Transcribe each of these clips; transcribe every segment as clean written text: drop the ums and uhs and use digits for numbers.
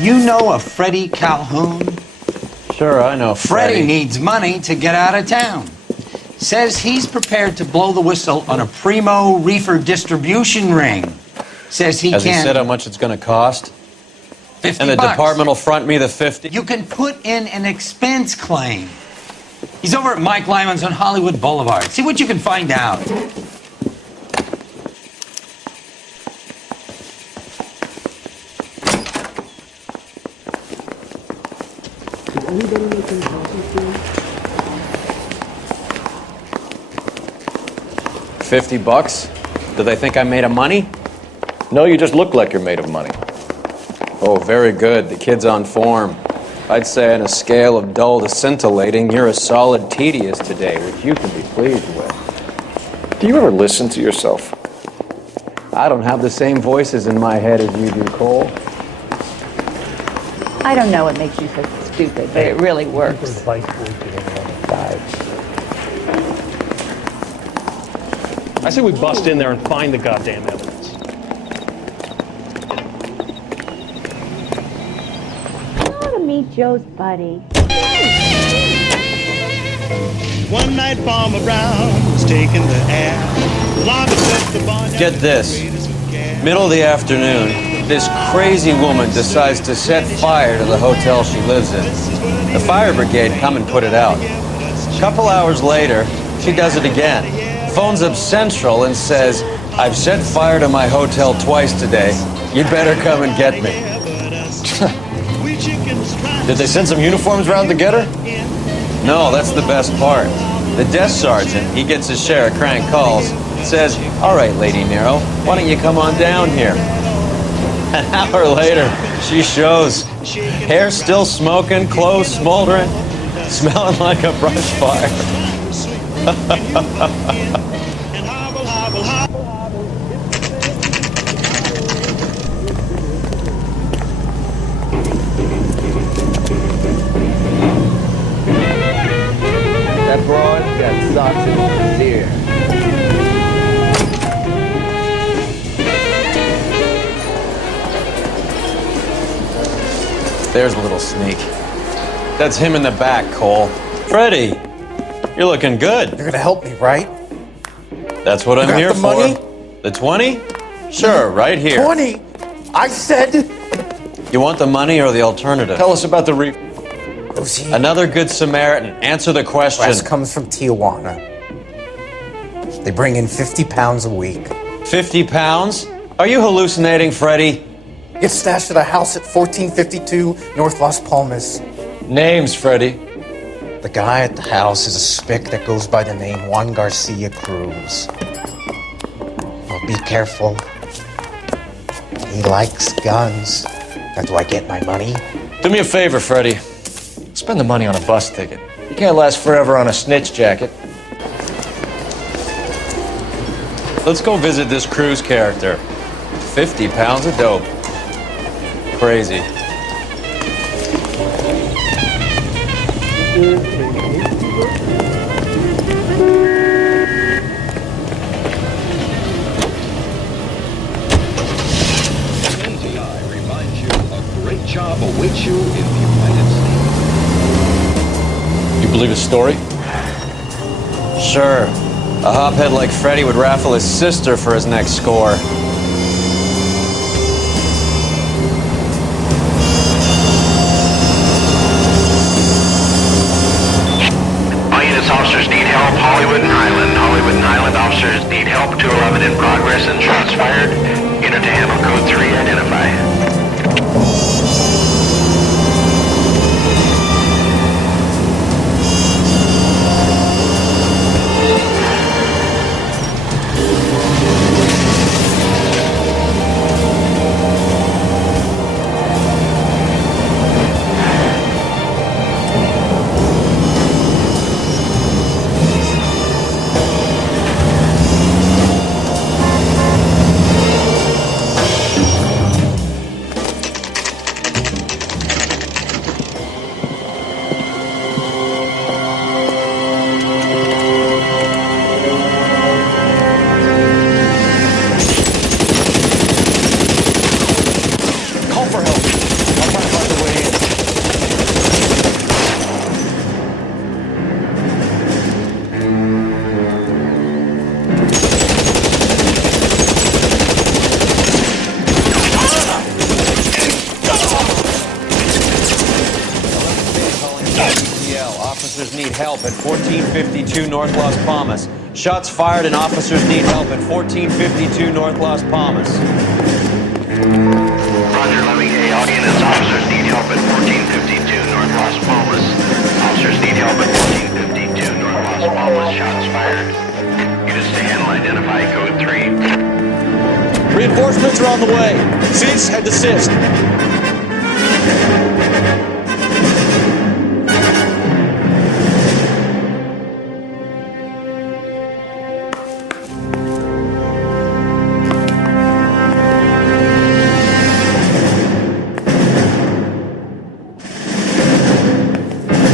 You know a Freddie Calhoun? Sure, I know Freddie needs money to get out of town. Says he's prepared to blow the whistle on a primo Reefer distribution ring. Says he Has can... he said how much it's going to cost? 50 And the bucks. department will front me the 50? You can put in an expense claim. He's over at Mike Lyman's on Hollywood Boulevard. See what you can find out. $50? Do they think I'm made of money? No, you just look like you're made of money. Oh, very good. The kid's on form. I'd say on a scale of dull to scintillating, you're a solid tedious today, which you can be pleased with. Do you ever listen to yourself? I don't have the same voices in my head as you do, Cole. I don't know what makes you so stupid, but it really works. I say we bust in there and find the goddamn evidence. I want to meet Joe's buddy. One night Farmer Brown was taking the air. Get this. Middle of the afternoon, this crazy woman decides to set fire to the hotel she lives in. The fire brigade come and put it out. A couple hours later, she does it again. Phones up Central and says, I've set fire to my hotel twice today. You'd better come and get me. Did they send some uniforms around to get her? No, that's the best part. The desk sergeant, he gets his share of crank calls, says, all right, Lady Nero, why don't you come on down here? An hour later, she shows. Hair still smoking, clothes smoldering, smelling like a brush fire. That broad got socks in his ear. There's a little sneak. That's him in the back, Cole. Freddie, you're looking good. You're gonna help me, right? That's what I'm here the for. money? The 20? Sure, right here. 20! I said... You want the money or the alternative? Tell us about the Reefer. Who's he? Another good Samaritan. Answer the question. Wes comes from Tijuana. They bring in 50 pounds a week. 50 pounds? Are you hallucinating, Freddie? Gets stashed at a house at 1452 North Las Palmas. Names, Freddie. The guy at the house is a spick that goes by the name Juan Garcia Cruz. Well, be careful. He likes guns. Now, do I get my money? Do me a favor, Freddie. Spend the money on a bus ticket. You can't last forever on a snitch jacket. Let's go visit this Cruz character. 50 pounds of dope. Crazy. Job awaits you in the United States. You believe his story? Sure. A hophead like Freddie would raffle his sister for his next score. All units, officers need help. Hollywood and Highland. Hollywood and Highland officers need help. 211 in progress and shots fired. Unit to handle code 3. Identify. need help at 1452 North Las Palmas. Shots fired and officers need help at 1452 North Las Palmas. Roger, Lemming. All units, officers need help at 1452 North Las Palmas. Officers need help at 1452 North Las Palmas. Shots fired. Units to handle, identify code 3. Reinforcements are on the way. Cease and desist.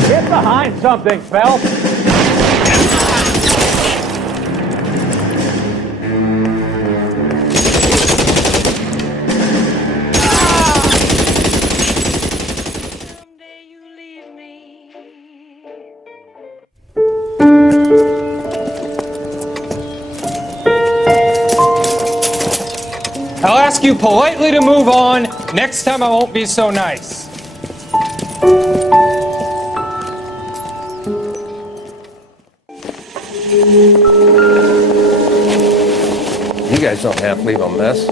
Get behind something, Phelps. I'll ask you politely to move on. Next time I won't be so nice. You guys don't half leave a mess.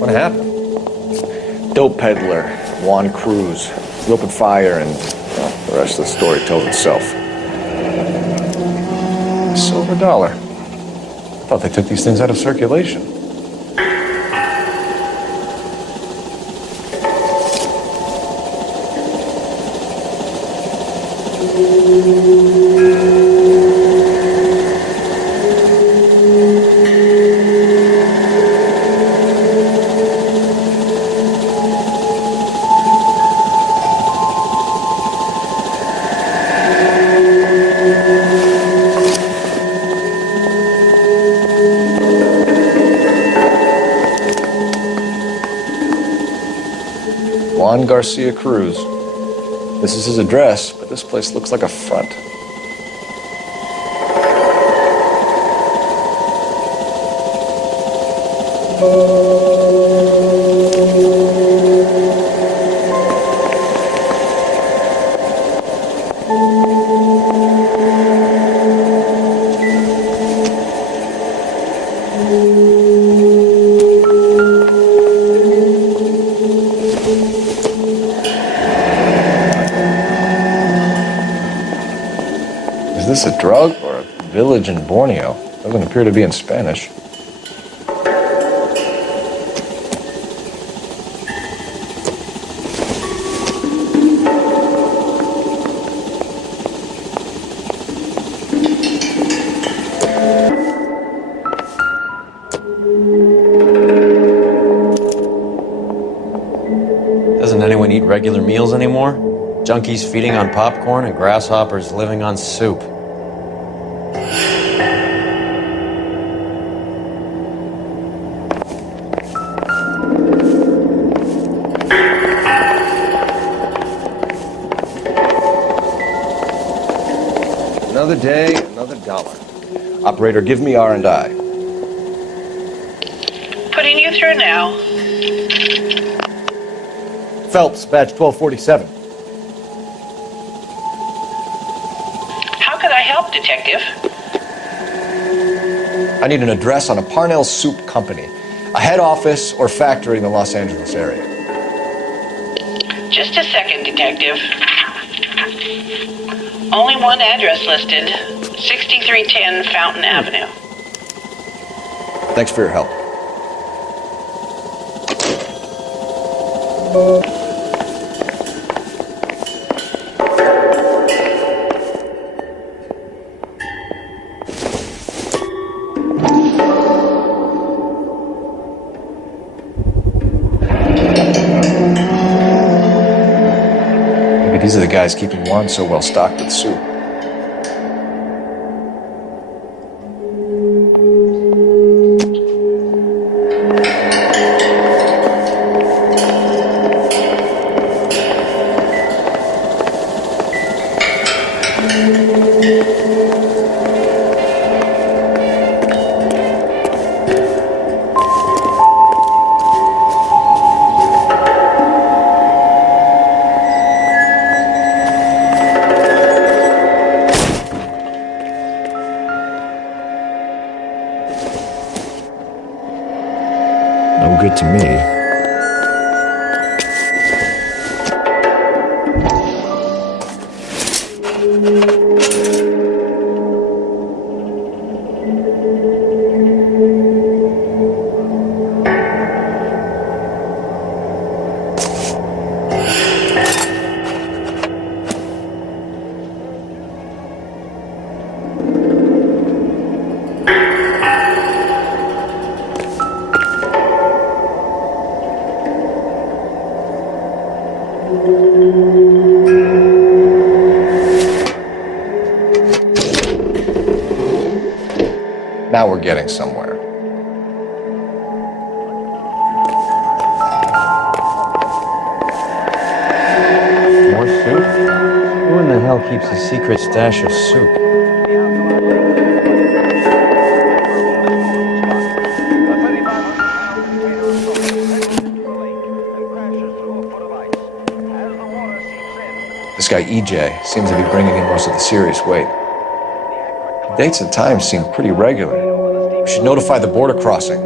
What happened? Dope peddler, Juan Cruz. He opened fire and, well, the rest of the story tells itself. Silver dollar. I thought they took these things out of circulation. Juan Garcia Cruz. This is his address, but this place looks like a front. Is this a drug or a village in Borneo? Doesn't appear to be in Spanish. Doesn't anyone eat regular meals anymore? Junkies feeding on popcorn and grasshoppers living on soup. Another day, another dollar. Operator, give me R&I. Putting you through now. Phelps, badge 1247. How could I help, Detective? I need an address on a Parnell Soup Company, a head office or factory in the Los Angeles area. Just a second, Detective. Only one address listed, 6310 Fountain Avenue. Thanks for your help. Maybe these are the guys keeping Juan so well stocked with soup. Now we're getting somewhere. More soup? Who in the hell keeps a secret stash of soup? This guy EJ seems to be bringing in most of the serious weight. Dates and times seem pretty regular. We should notify the border crossing.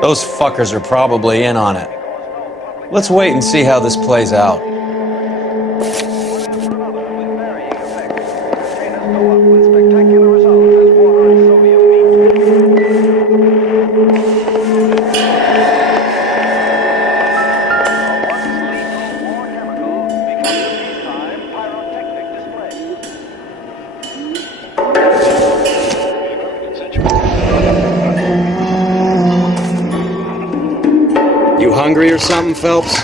Those fuckers are probably in on it. Let's wait and see how this plays out. You hungry or something, Phelps?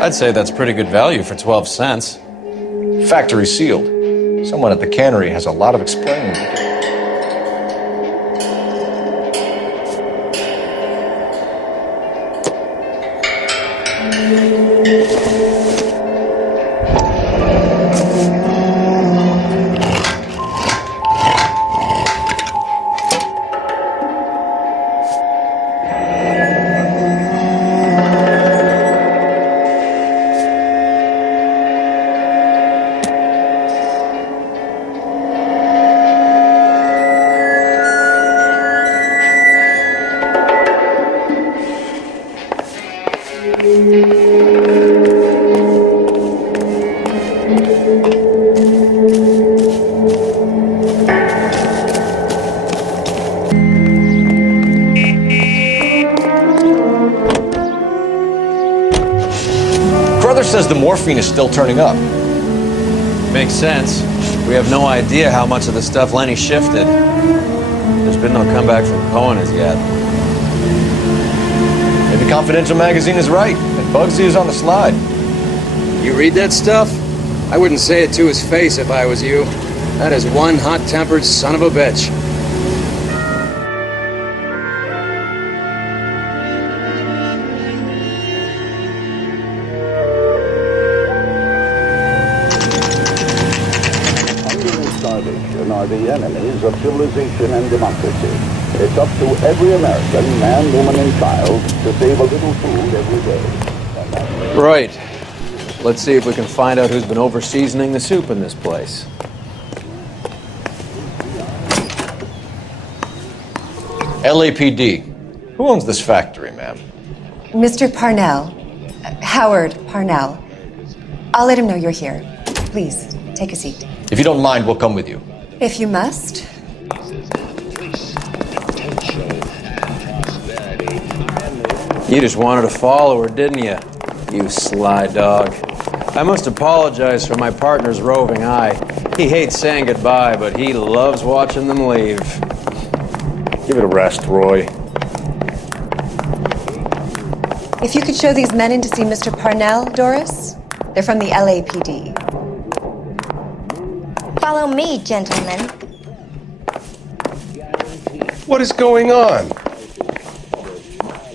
I'd say that's pretty good value for 12 cents. Factory sealed. Someone at the cannery has a lot of explaining to do. Brother says the morphine is still turning up. Makes sense. We have no idea how much of the stuff Lenny shifted. There's been no comeback from Cohen as yet. Maybe Confidential magazine is right, and Bugsy is on the slide. You read that stuff? I wouldn't say it to his face if I was you. That is one hot-tempered son of a bitch. Are the enemies of civilization and democracy. It's up to every American, man, woman, and child to save a little food every day. Right. Let's see if we can find out who's been over-seasoning the soup in this place. LAPD. Who owns this factory, ma'am? Mr. Parnell. Howard Parnell. I'll let him know you're here. Please, take a seat. If you don't mind, we'll come with you. If you must. You just wanted to follow her, didn't you? You sly dog. I must apologize for my partner's roving eye. He hates saying goodbye, but he loves watching them leave. Give it a rest, Roy. If you could show these men in to see Mr. Parnell, Doris. They're from the LAPD. Follow me, gentlemen. What is going on?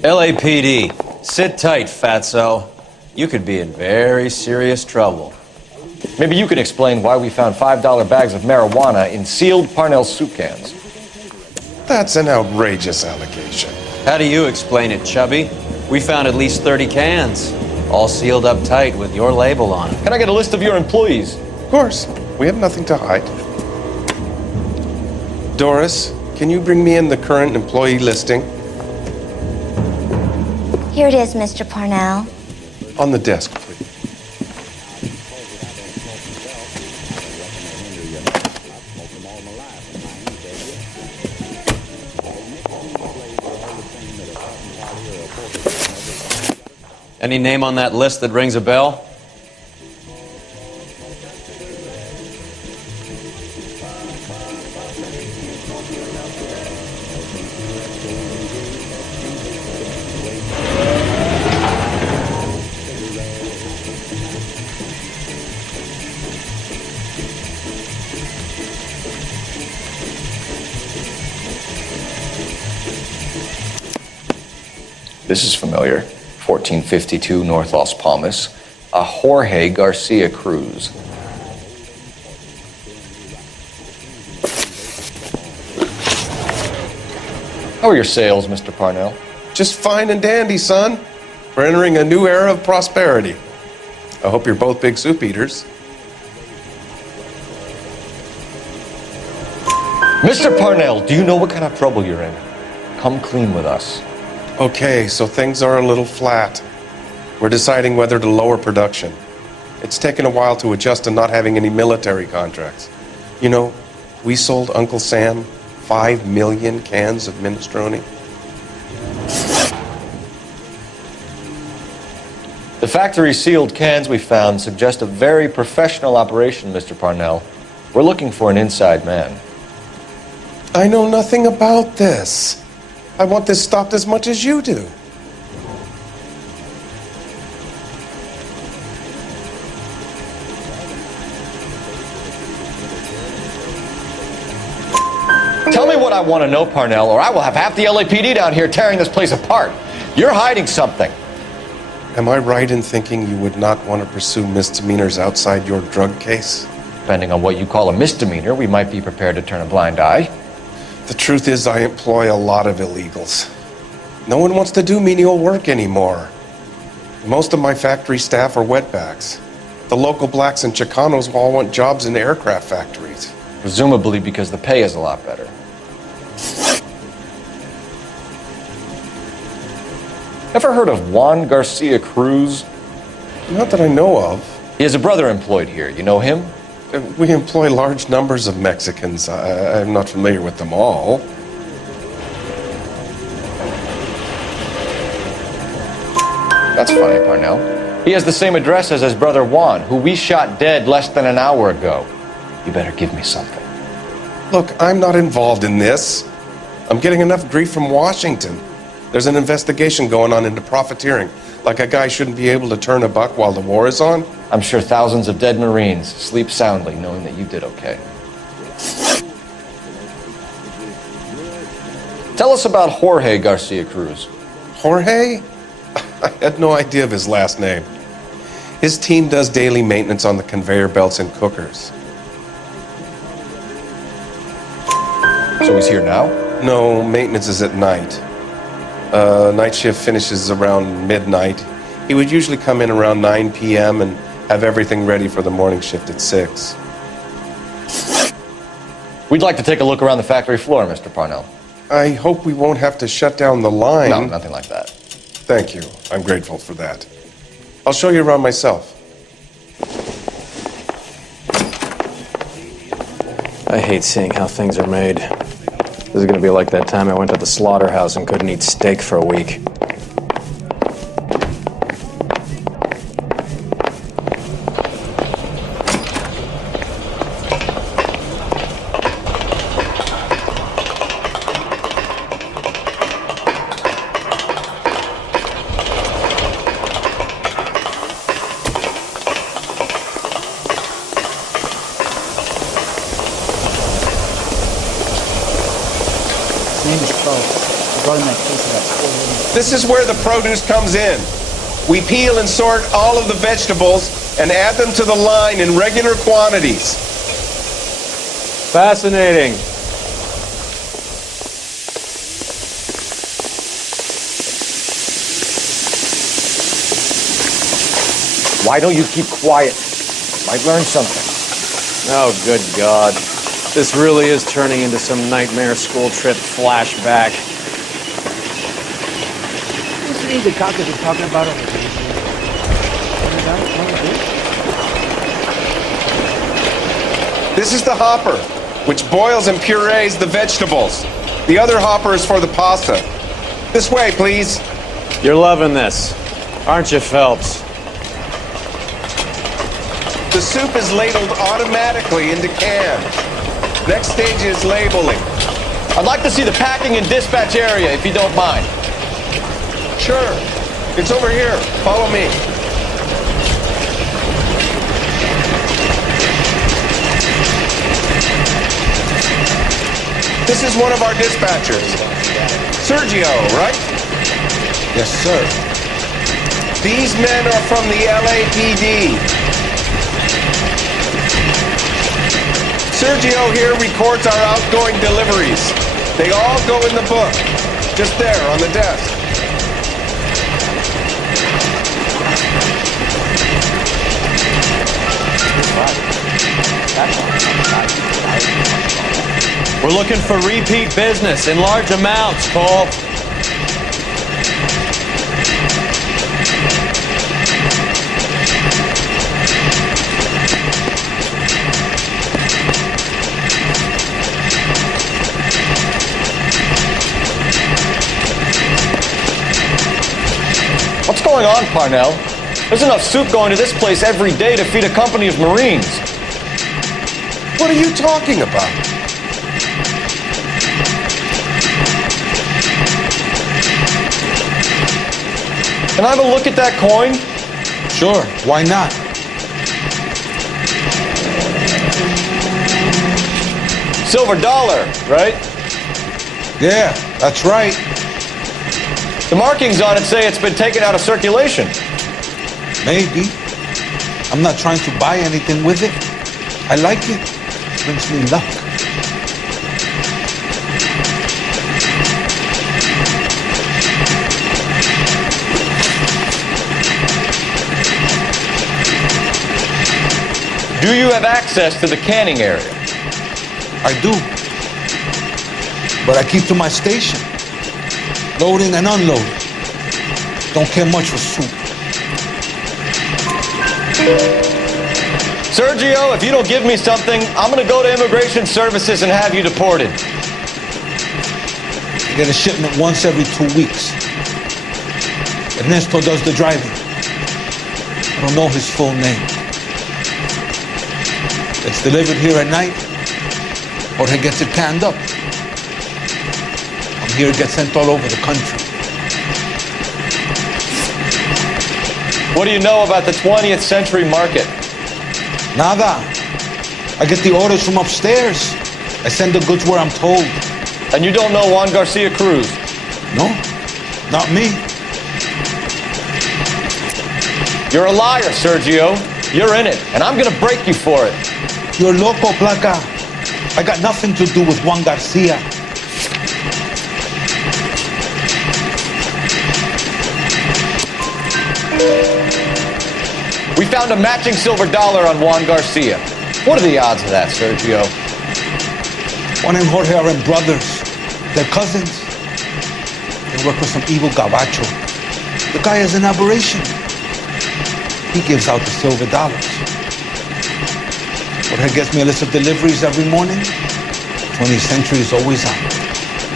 LAPD, sit tight, fatso. You could be in very serious trouble. Maybe you can explain why we found $5 bags of marijuana in sealed Parnell soup cans. That's an outrageous allegation. How do you explain it, Chubby? We found at least 30 cans, all sealed up tight with your label on it. Can I get a list of your employees? Of course. We have nothing to hide. Doris, Can you bring me in the current employee listing? Here it is, Mr. Parnell. On the desk, please. Any name on that list that rings a bell? This is familiar. 1452 North Las Palmas. A Jorge Garcia Cruz. How are your sales, Mr. Parnell? Just fine and dandy, son. We're entering a new era of prosperity. I hope you're both big soup eaters. Mr. Parnell, do you know what kind of trouble you're in? Come clean with us. Okay, so things are a little flat. We're deciding whether to lower production. It's taken a while to adjust to not having any military contracts. You know, we sold Uncle Sam 5 million cans of minestrone. The factory-sealed cans we found suggest a very professional operation, Mr. Parnell. We're looking for an inside man. I know nothing about this. I want this stopped as much as you do. Tell me what I want to know, Parnell, or I will have half the LAPD down here tearing this place apart. You're hiding something. Am I right in thinking you would not want to pursue misdemeanors outside your drug case? Depending on what you call a misdemeanor, we might be prepared to turn a blind eye. The truth is, I employ a lot of illegals. No one wants to do menial work anymore. Most of my factory staff are wetbacks. The local blacks and Chicanos all want jobs in aircraft factories. Presumably because the pay is a lot better. Ever heard of Juan Garcia Cruz? Not that I know of. He has a brother employed here. You know him? We employ large numbers of Mexicans. I'm not familiar with them all. That's funny, Parnell. He has the same address as his brother Juan, who we shot dead less than an hour ago. You better give me something. Look, I'm not involved in this. I'm getting enough grief from Washington. There's an investigation going on into profiteering. Like a guy shouldn't be able to turn a buck while the war is on. I'm sure thousands of dead Marines sleep soundly knowing that you did okay. Tell us about Jorge Garcia Cruz. Jorge? I had no idea of his last name. His team does daily maintenance on the conveyor belts and cookers. So he's here now? No, maintenance is at night. Night shift finishes around midnight. He would usually come in around 9 p.m. and have everything ready for the morning shift at 6. We'd like to take a look around the factory floor, Mr. Parnell. I hope we won't have to shut down the line. No, nothing like that. Thank you. I'm grateful for that. I'll show you around myself. I hate seeing how things are made. This is gonna be like that time I went to the slaughterhouse and couldn't eat steak for a week. This is where the produce comes in. We peel and sort all of the vegetables and add them to the line in regular quantities. Fascinating. Why don't you keep quiet? Might learn something. Oh, good God. This really is turning into some nightmare school trip flashback. What's the cock is talking about on the page? This is the hopper, which boils and purees the vegetables. The other hopper is for the pasta. This way, please. You're loving this, aren't you, Phelps? The soup is ladled automatically into cans. Next stage is labeling. I'd like to see the packing and dispatch area, if you don't mind. Sure. It's over here. Follow me. This is one of our dispatchers. Sergio, right? Yes, sir. These men are from the LAPD. Sergio here records our outgoing deliveries. They all go in the book, just there on the desk. We're looking for repeat business in large amounts, Cole. What's going on, Parnell? There's enough soup going to this place every day to feed a company of Marines. What are you talking about? Can I have a look at that coin? Sure, why not? Silver dollar, right? Yeah, that's right. The markings on it say it's been taken out of circulation. Maybe. I'm not trying to buy anything with it. I like it. Brings me luck. Do you have access to the canning area? I do. But I keep to my station. Loading and unloading. Don't care much for soup. Sergio, if you don't give me something, I'm gonna go to Immigration Services and have you deported. I get a shipment once every 2 weeks. Ernesto does the driving. I don't know his full name. It's delivered here at night, or he gets it canned up. From here, it gets sent all over the country. What do you know about the 20th century market? Nada. I get the orders from upstairs. I send the goods where I'm told. And you don't know Juan Garcia Cruz? No, not me. You're a liar, Sergio. You're in it, and I'm gonna break you for it. You're loco, Placa. I got nothing to do with Juan Garcia. We found a matching silver dollar on Juan Garcia. What are the odds of that, Sergio? Juan and Jorge are brothers. They're cousins. They work with some evil gabacho. The guy is an aberration. He gives out the silver dollars. Jorge gets me a list of deliveries every morning. 20th Century is always on.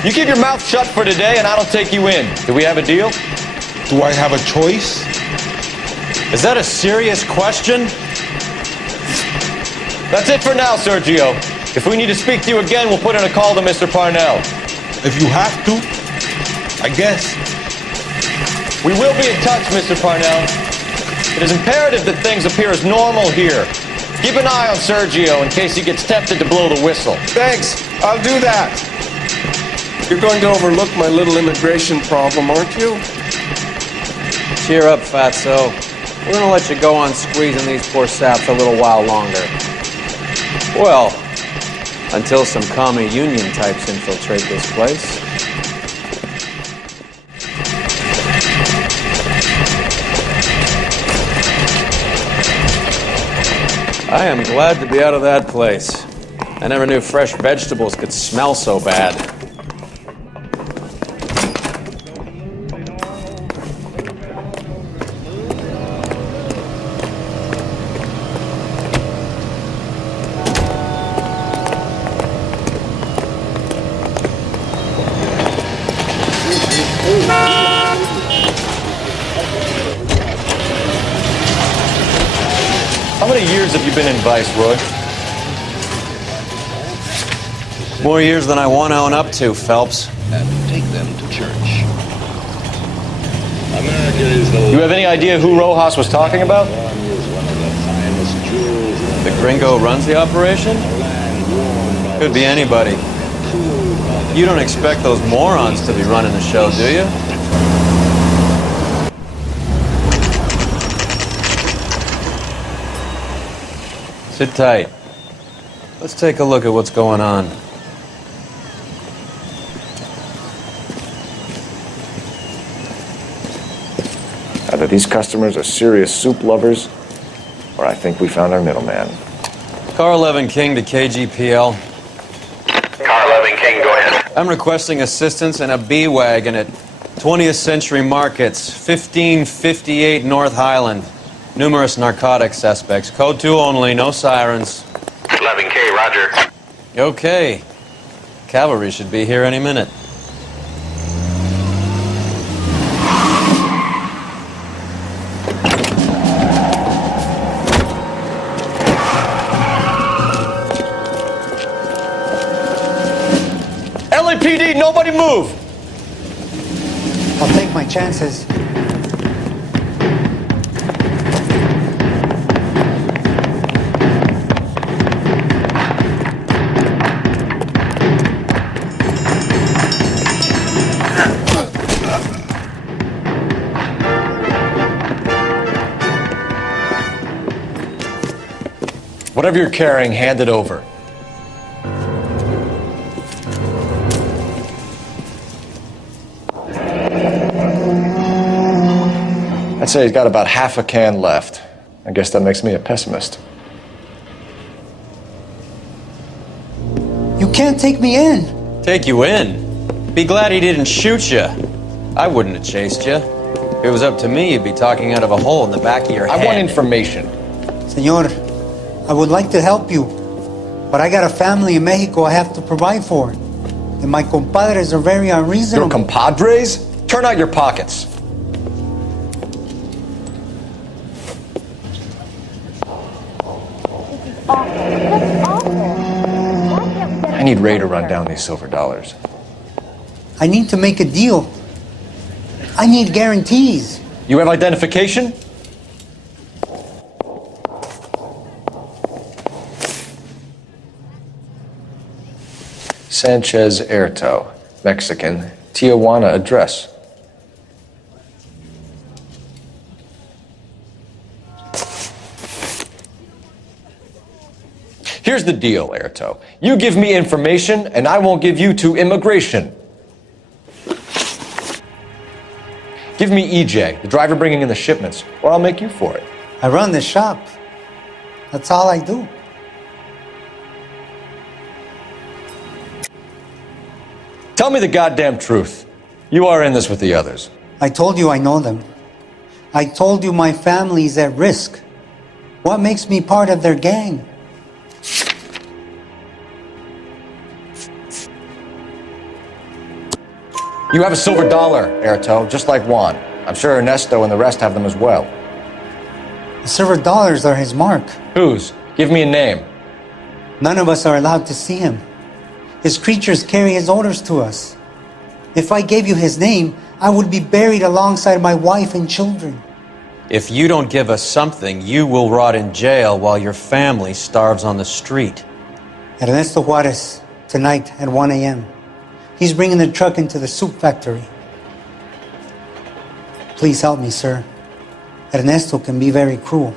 You keep your mouth shut for today and I don't take you in. Do we have a deal? Do I have a choice? Is that a serious question? That's it for now, Sergio. If we need to speak to you again, we'll put in a call to Mr. Parnell. If you have to, I guess. We will be in touch, Mr. Parnell. It is imperative that things appear as normal here. Keep an eye on Sergio in case he gets tempted to blow the whistle. Thanks. I'll do that. You're going to overlook my little immigration problem, aren't you? Cheer up, fatso. We're gonna let you go on squeezing these poor saps a little while longer. Well, until some commie union types infiltrate this place. I am glad to be out of that place. I never knew fresh vegetables could smell so bad. How many years have you been in Vice, Roy? More years than I want to own up to, Phelps. And take them to church. America is the You have any idea who Rojas was talking about? The gringo runs the operation? Could be anybody. You don't expect those morons to be running the show, do you? Sit tight. Let's take a look at what's going on. Either these customers are serious soup lovers, or I think we found our middleman. Car 11 King to KGPL. Car 11 King, go ahead. I'm requesting assistance in a B-Wagon at 20th Century Markets, 1558 North Highland. Numerous narcotic suspects. Code 2 only, no sirens. 11K, roger. Okay. Cavalry should be here any minute. LAPD, nobody move! I'll take my chances. Whatever you're carrying, hand it over. I'd say he's got about half a can left. I guess that makes me a pessimist. You can't take me in. Take you in? Be glad he didn't shoot you. I wouldn't have chased you. If it was up to me, you'd be talking out of a hole in the back of your head. I want information. Senor, I would like to help you, but I got a family in Mexico I have to provide for. And my compadres are very unreasonable. Your compadres? Turn out your pockets. I need Ray to run down these silver dollars. I need to make a deal. I need guarantees. You have identification? Sanchez Erto, Mexican, Tijuana address. Here's the deal, Erto. You give me information, and I won't give you to immigration. Give me EJ, the driver bringing in the shipments, or I'll make you for it. I run the shop. That's all I do. Tell me the goddamn truth. You are in this with the others. I told you I know them. I told you my family's at risk. What makes me part of their gang? You have a silver dollar, Erto, just like Juan. I'm sure Ernesto and the rest have them as well. The silver dollars are his mark. Whose? Give me a name. None of us are allowed to see him. His creatures carry his orders to us. If I gave you his name, I would be buried alongside my wife and children. If you don't give us something, you will rot in jail while your family starves on the street. Ernesto Juarez, tonight at 1 a.m. He's bringing the truck into the soup factory. Please help me, sir. Ernesto can be very cruel.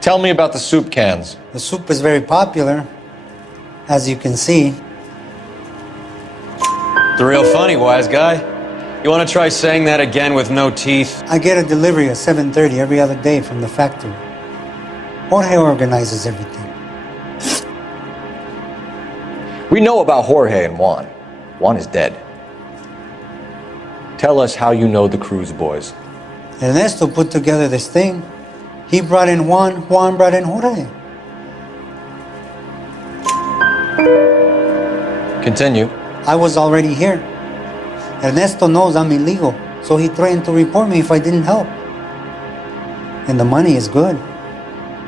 Tell me about the soup cans. The soup is very popular, as you can see. It's real funny, wise guy. You want to try saying that again with no teeth? I get a delivery at 7:30 every other day from the factory. Jorge organizes everything. We know about Jorge and Juan. Juan is dead. Tell us how you know the Cruz boys. Ernesto put together this thing. He brought in Juan, Juan brought in Jorge. Continue. I was already here. Ernesto knows I'm illegal, so he threatened to report me if I didn't help. And the money is good.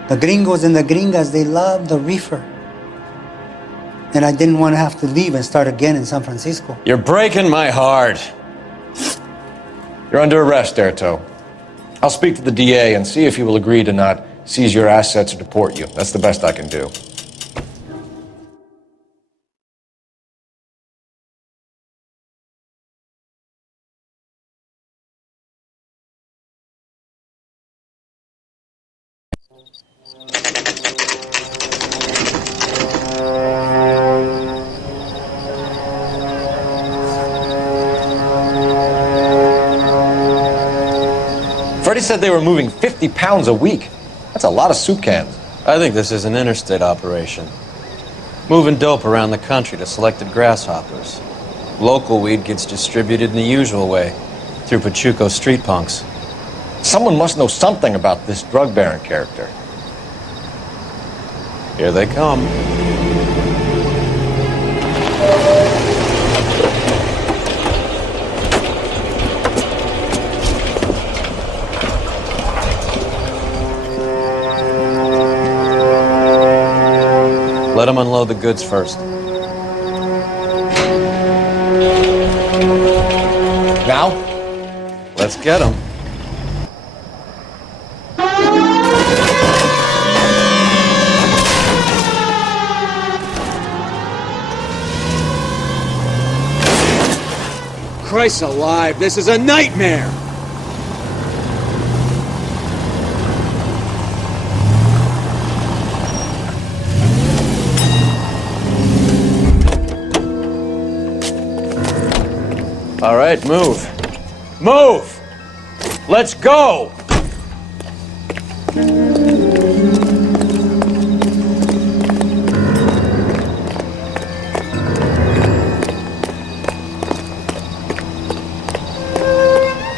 The gringos and the gringas, they love the reefer. And I didn't want to have to leave and start again in San Francisco. You're breaking my heart. You're under arrest, Erto. I'll speak to the DA and see if he will agree to not seize your assets or deport you. That's the best I can do. Freddie said they were moving 50 pounds a week. That's a lot of soup cans. I think this is an interstate operation. Moving dope around the country to selected grasshoppers. Local weed gets distributed in the usual way, through Pachuco street punks. Someone must know something about this drug baron character. Here they come. Let them unload the goods first. Now? Let's get them. Christ alive, this is a nightmare! All right, move. Move! Let's go!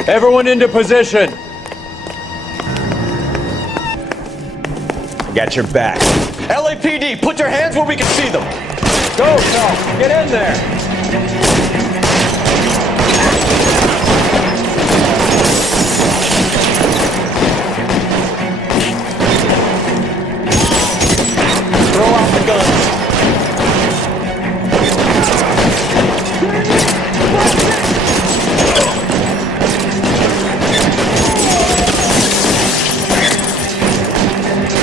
Everyone into position. Got your back. LAPD, put your hands where we can see them. Go, Sal. Get in there. Throw out the guns.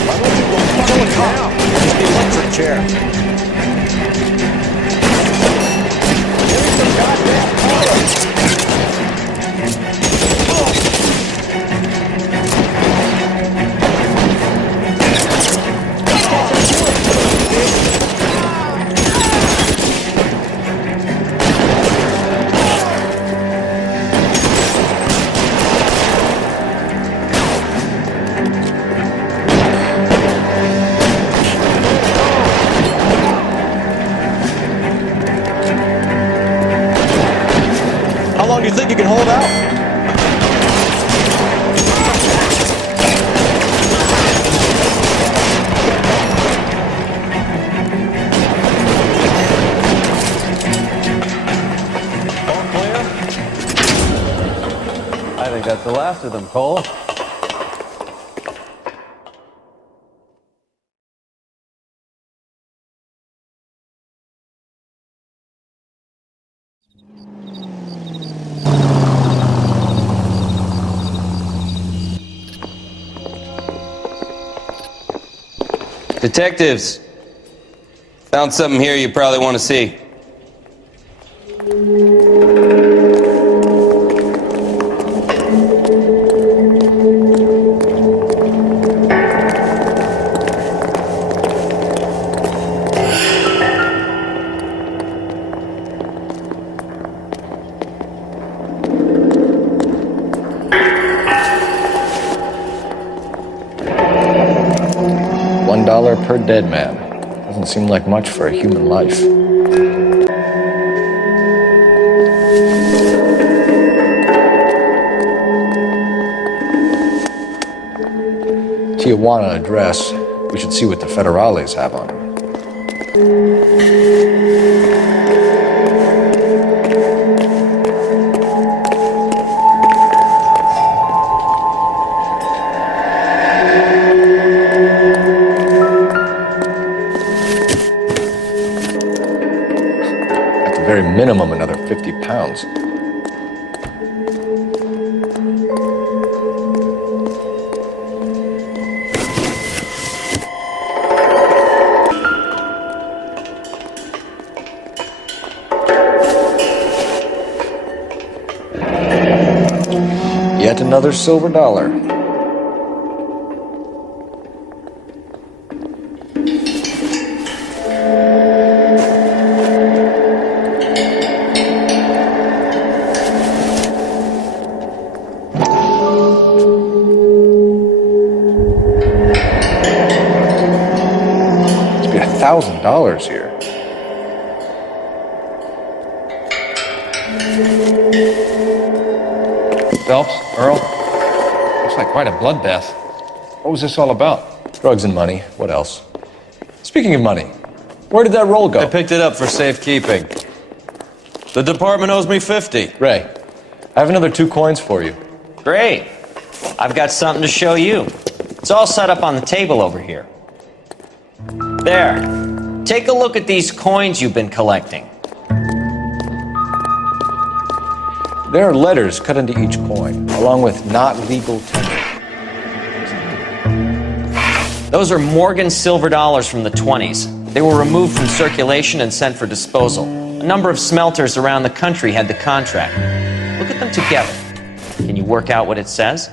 Why don't you go fucking down? It's the electric chair. Give me some goddamn power. How long do you think you can hold out? All clear? I think that's the last of them, Cole. Detectives, found something here you probably want to see. $1 per dead man. Doesn't seem like much for a human life. Tijuana address. We should see what the federales have on him. At the very minimum, another 50 pounds. Yet another silver dollar. Must be $1,000 here. Phelps, Earl, looks like quite a bloodbath. What was this all about? Drugs and money. What else? Speaking of money, where did that roll go? I picked it up for safekeeping. The department owes me 50. Ray, I have another 2 coins for you. Great. I've got something to show you. It's all set up on the table over here. There. Take a look at these coins you've been collecting. There are letters cut into each coin, along with not legal tender. Those are Morgan silver dollars from the 20s. They were removed from circulation and sent for disposal. A number of smelters around the country had the contract. Look at them together. Can you work out what it says?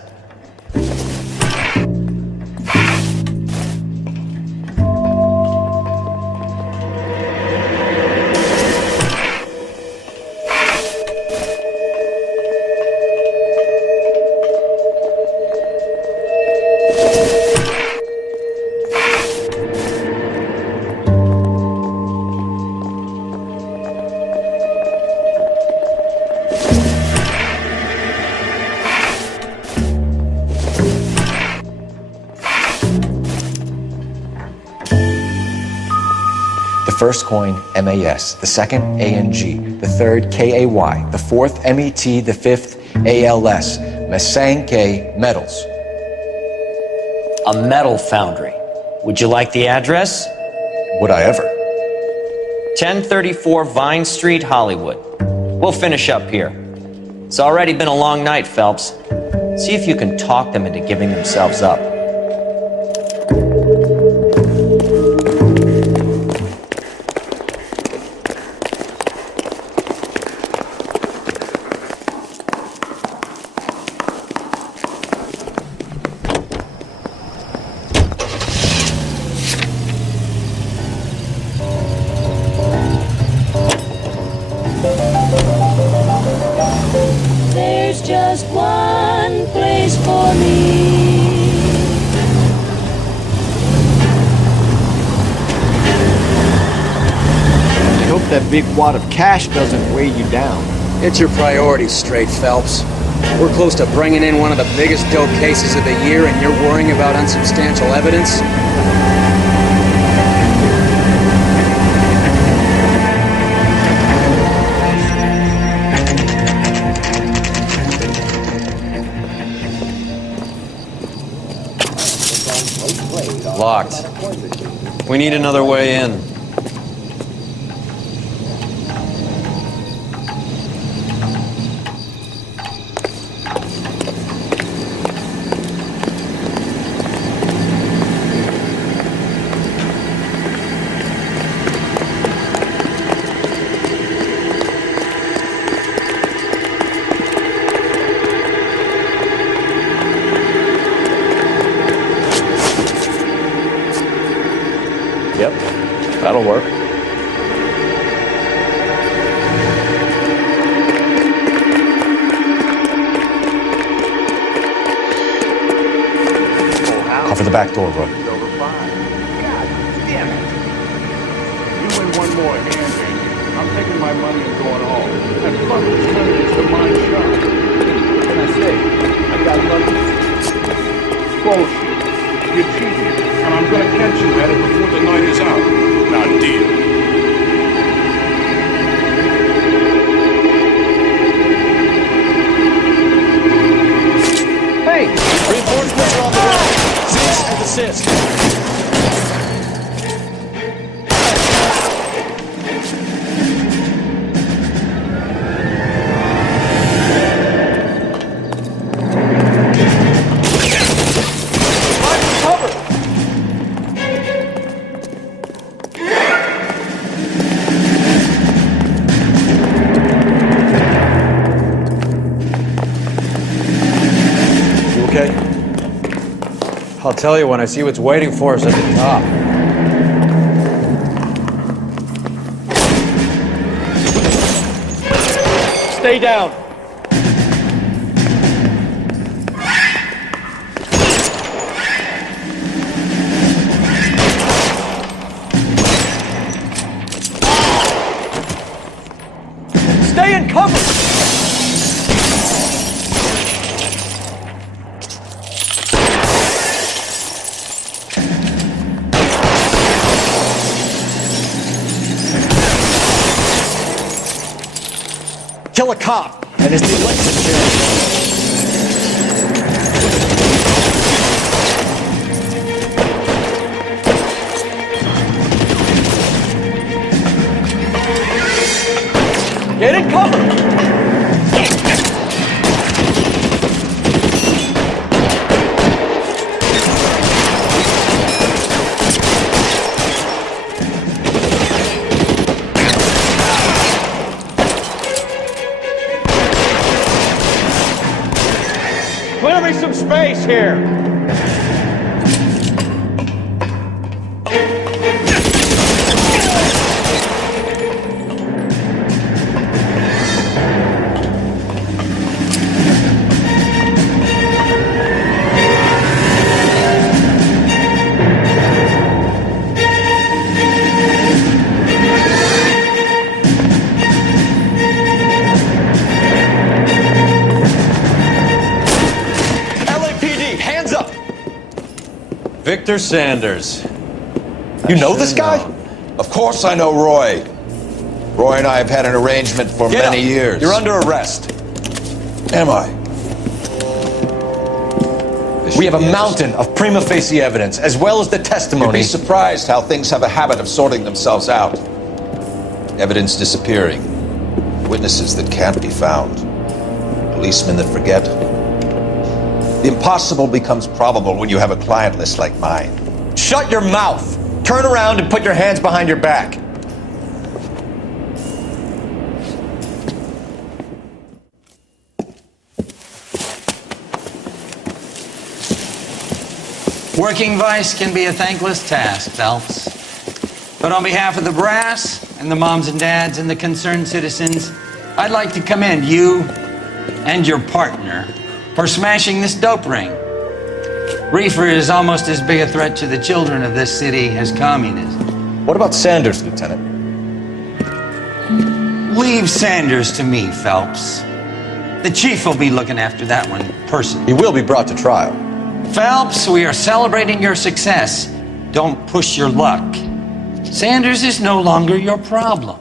The first coin, MAS. The second, ANG. The third, KAY. The fourth, MET. The fifth, ALS. Masanke Metals. A metal foundry. Would you like the address? Would I ever? 1034 Vine Street, Hollywood. We'll finish up here. It's already been a long night, Phelps. See if you can talk them into giving themselves up. There's just one place for me. I hope that big wad of cash doesn't weigh you down. Get your priorities straight, Phelps. We're close to bringing in one of the biggest dope cases of the year, and you're worrying about unsubstantial evidence? Locked. We need another way in. Yep, that'll work. Cover the back door, Roy. more hand-wringing. I'm taking my money and going home. And fuck this money is the mine shop. What can I say? I got money. Bullshit. You cheated. And I'm gonna catch you at it before the night is out. Now deal. Hey! Reinforcements are on the way. Cease and desist. I'll tell you when I see what's waiting for us at the top. Stay down. Stay in cover. Kill a cop, and his election chair. Get in cover! Clear me some space here! Victor Sanders. You know this guy? Of course I know Roy. Roy and I have had an arrangement for many years. You're under arrest. Am I? We have a mountain of prima facie evidence, as well as the testimony. You'd be surprised how things have a habit of sorting themselves out. Evidence disappearing. Witnesses that can't be found. Policemen that forget. The impossible becomes probable when you have a client list like mine. Shut your mouth! Turn around and put your hands behind your back. Working vice can be a thankless task, Phelps. But on behalf of the brass and the moms and dads and the concerned citizens, I'd like to commend you and your partner for smashing this dope ring. Reefer is almost as big a threat to the children of this city as communism. What about Sanders, Lieutenant? Leave Sanders to me, Phelps. The chief will be looking after that one personally. He will be brought to trial. Phelps, we are celebrating your success. Don't push your luck. Sanders is no longer your problem.